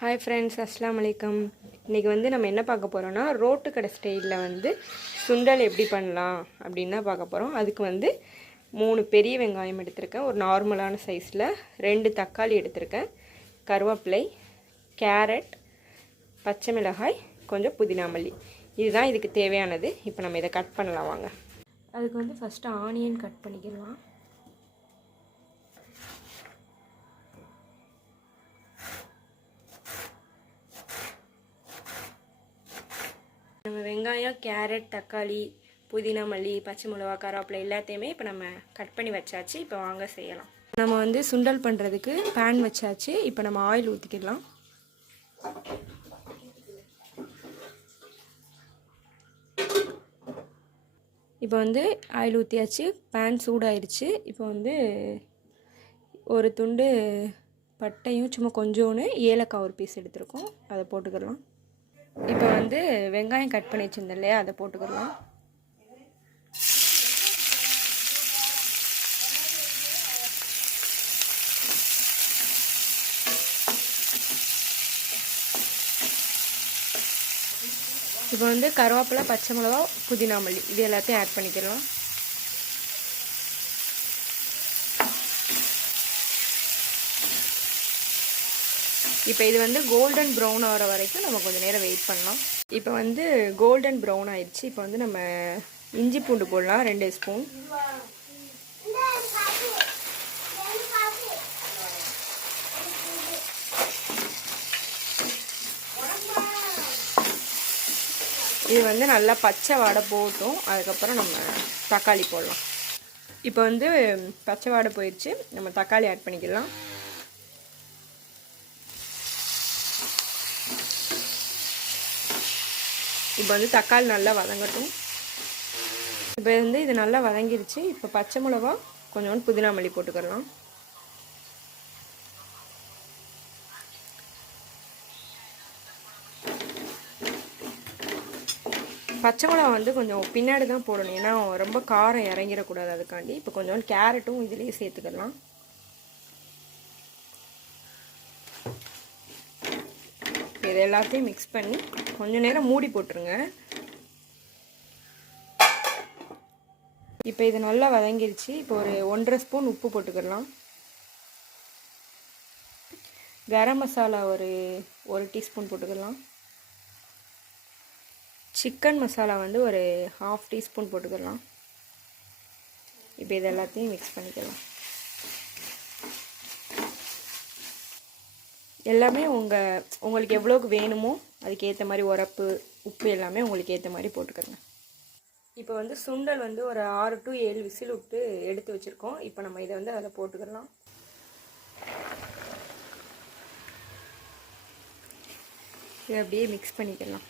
Hi friends, அஸ்ஸலாமு அலைக்கும். இன்றைக்கி வந்து நம்ம என்ன பார்க்க போகிறோன்னா, ரோட்டு கடை ஸ்டைலில் வந்து சுண்டல் எப்படி பண்ணலாம் அப்படின்னு தான் பார்க்க போகிறோம். அதுக்கு வந்து 3 பெரிய வெங்காயம் எடுத்திருக்கேன், ஒரு நார்மலான சைஸில் 2 தக்காளி எடுத்திருக்கேன், கருவேப்பிலை, கேரட், பச்சை மிளகாய், கொஞ்சம் புதினா மல்லி. இதுதான் இதுக்கு தேவையானது. இப்போ நம்ம இதை கட் பண்ணலாம் வாங்க. அதுக்கு வந்து ஃபஸ்ட்டு ஆனியன் கட் பண்ணிக்கலாம். நம்ம வெங்காயம், கேரட், தக்காளி, புதினா மல்லி, பச்சை மிளகா, கருவேப்பிலை எல்லாத்தையுமே இப்போ நம்ம கட் பண்ணி வச்சாச்சு. இப்போ வாங்க செய்யலாம். நம்ம வந்து சுண்டல் பண்ணுறதுக்கு பேன் வச்சாச்சு. இப்போ நம்ம ஆயில் ஊற்றிக்கலாம். இப்போ வந்து ஆயில் ஊற்றியாச்சு, பேன் சூடாயிருச்சு. இப்போ வந்து ஒரு துண்டு பட்டையும் சும்மா கொஞ்சோன்னு ஏலக்காய் ஒரு பீஸ் எடுத்துருக்கோம், அதை போட்டுக்கலாம். இப்போ வந்து வெங்காயம் கட் பண்ணி வச்சுருந்தேன் இல்லையா, அதை போட்டுக்கலாம். இப்போ வந்து கருவேப்பிலை, பச்சை மிளகா, புதினா மல்லி இது எல்லாத்தையும் ஆட் பண்ணிக்கலாம். இப்போ இது வந்து கோல்டன் ப்ரௌன் ஆகிற வரைக்கும் நம்ம கொஞ்சம் நேரம் வெயிட் பண்ணலாம். இப்போ வந்து கோல்டன் ப்ரௌன் ஆயிடுச்சு. இப்போ வந்து நம்ம இஞ்சி பூண்டு போடலாம், 2 ஸ்பூன். இது வந்து நல்லா பச்சை வாடை போட்டும், அதுக்கப்புறம் நம்ம தக்காளி போடலாம். இப்போ வந்து பச்சை வாடை போயிடுச்சு, நம்ம தக்காளி ஆட் பண்ணிக்கலாம். இப்போ வந்து தக்காளி நல்லா வதங்கட்டும். இப்போ வந்து இது நல்லா வதங்கிருச்சு. இப்போ பச்சை மிளகா, கொஞ்சோண்டு புதினா மல்லி போட்டுக்கலாம். பச்சை மிளகா வந்து கொஞ்சம் பின்னாடி தான் போடணும், ஏன்னா ரொம்ப காரம் இறங்கிடக்கூடாது, அதுக்காண்டி. இப்போ கொஞ்சோண்டு கேரட்டும் இதுலேயே சேர்த்துக்கலாம். இது எல்லாத்தையும் மிக்ஸ் பண்ணி கொஞ்ச நேரம் மூடி போட்டுருங்க. இப்போ இது நல்லா வதங்கிருச்சு. இப்போ ஒரு 1.5 ஸ்பூன் உப்பு போட்டுக்கலாம். கரம் மசாலா ஒரு டீஸ்பூன் போட்டுக்கலாம். சிக்கன் மசாலா வந்து ஒரு 1/2 டீஸ்பூன் போட்டுக்கலாம். இப்போ இது எல்லாத்தையும் மிக்ஸ் பண்ணிக்கலாம். எல்லாமே உங்களுக்கு எவ்வளோக்கு வேணுமோ அதுக்கேற்ற மாதிரி உரப்பு, உப்பு எல்லாமே உங்களுக்கு ஏற்ற மாதிரி போட்டுக்கோங்க. இப்போ வந்து சுண்டல் வந்து ஒரு 6 to 7 விசில் விட்டு எடுத்து வச்சுருக்கோம். இப்போ நம்ம இதை வந்து அதில் போட்டுக்கலாம். இதை அப்படியே மிக்ஸ் பண்ணிக்கலாம்.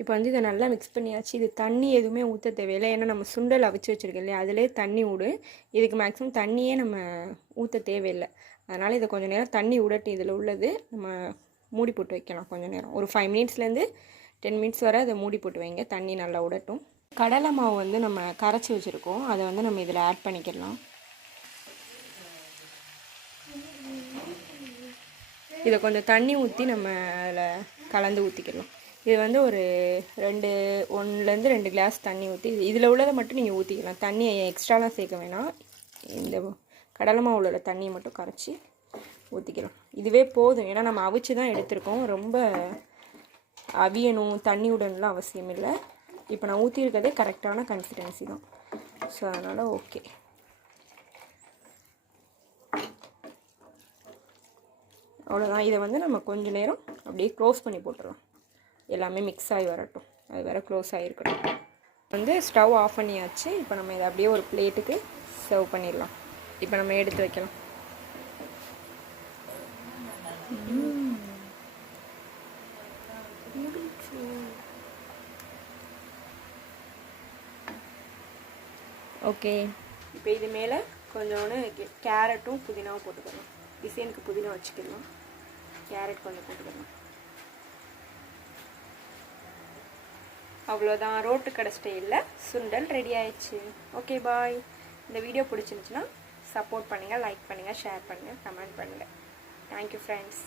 இப்போ வந்து இதை நல்லா மிக்ஸ் பண்ணியாச்சு. இது தண்ணி எதுவுமே ஊற்ற தேவையில்லை, ஏன்னா நம்ம சுண்டல் அவிச்சு வச்சுருக்கோம் இல்லையா, அதிலே தண்ணி விடு. இதுக்கு மேக்ஸிமம் தண்ணியே நம்ம ஊற்ற தேவையில்லை. அதனால் இதை கொஞ்சம் நேரம் தண்ணி விடட்டு. இதில் உள்ளது நம்ம மூடி போட்டு வைக்கலாம் கொஞ்சம் நேரம், ஒரு 5 மினிட்ஸ்லேருந்து 10 மினிட்ஸ் வரை அதை மூடி போட்டு வைங்க, தண்ணி நல்லா விடட்டும். கடலை மாவு வந்து நம்ம கரைச்சி வச்சுருக்கோம், அதை வந்து நம்ம இதில் ஆட் பண்ணிக்கலாம். இதை கொஞ்சம் தண்ணி ஊற்றி நம்ம அதில் கலந்து ஊற்றிக்கலாம். இது வந்து ஒரு 1லேருந்து 2 கிளாஸ் தண்ணி ஊற்றி இதில் உள்ளதை மட்டும் நீங்கள் ஊற்றிக்கலாம். தண்ணியை எக்ஸ்ட்ராலாம் சேர்க்க வேணாம். இந்த கடலை மாவுல தண்ணியை மட்டும் கரைச்சி ஊற்றிக்கலாம். இதுவே போதும், ஏன்னா நம்ம அவிச்சு தான் எடுத்துருக்கோம். ரொம்ப அவியணும், தண்ணி விடணும்லாம் அவசியம் இல்லை. இப்போ நான் ஊற்றிருக்கிறதே கரெக்டான கன்சிஸ்டன்சி தான். ஸோ அதனால் ஓகே. அவ்வளோதான். இதை வந்து நம்ம கொஞ்சம் நேரம் அப்படியே க்ளோஸ் பண்ணி போட்டுடலாம். எல்லாமே மிக்ஸ் ஆகி வரட்டும், அது வேறு க்ளோஸ் ஆகிருக்கட்டும். வந்து ஸ்டவ் ஆஃப் பண்ணியாச்சு. இப்போ நம்ம இதை அப்படியே ஒரு பிளேட்டுக்கு சர்வ் பண்ணிடலாம். இப்போ நம்ம எடுத்து வைக்கலாம். ஓகே. இப்போ இது மேலே கொஞ்சோண்டு கேரட்டும் புதினாவும் போட்டுக்கலாம். டிசைனுக்கு புதினா வச்சுக்கலாம். கேரட் கொஞ்சம் போட்டுக்கலாம். அவ்வளோதான், ரோட்டு கடை ஸ்டைலில் சுண்டல் ரெடி ஆயிடுச்சு. ஓகே, பாய். இந்த வீடியோ பிடிச்சிருந்துச்சுன்னா சப்போர்ட் பண்ணுங்கள், லைக் பண்ணுங்கள், ஷேர் பண்ணுங்கள், கமெண்ட் பண்ணுங்கள். Thank you friends.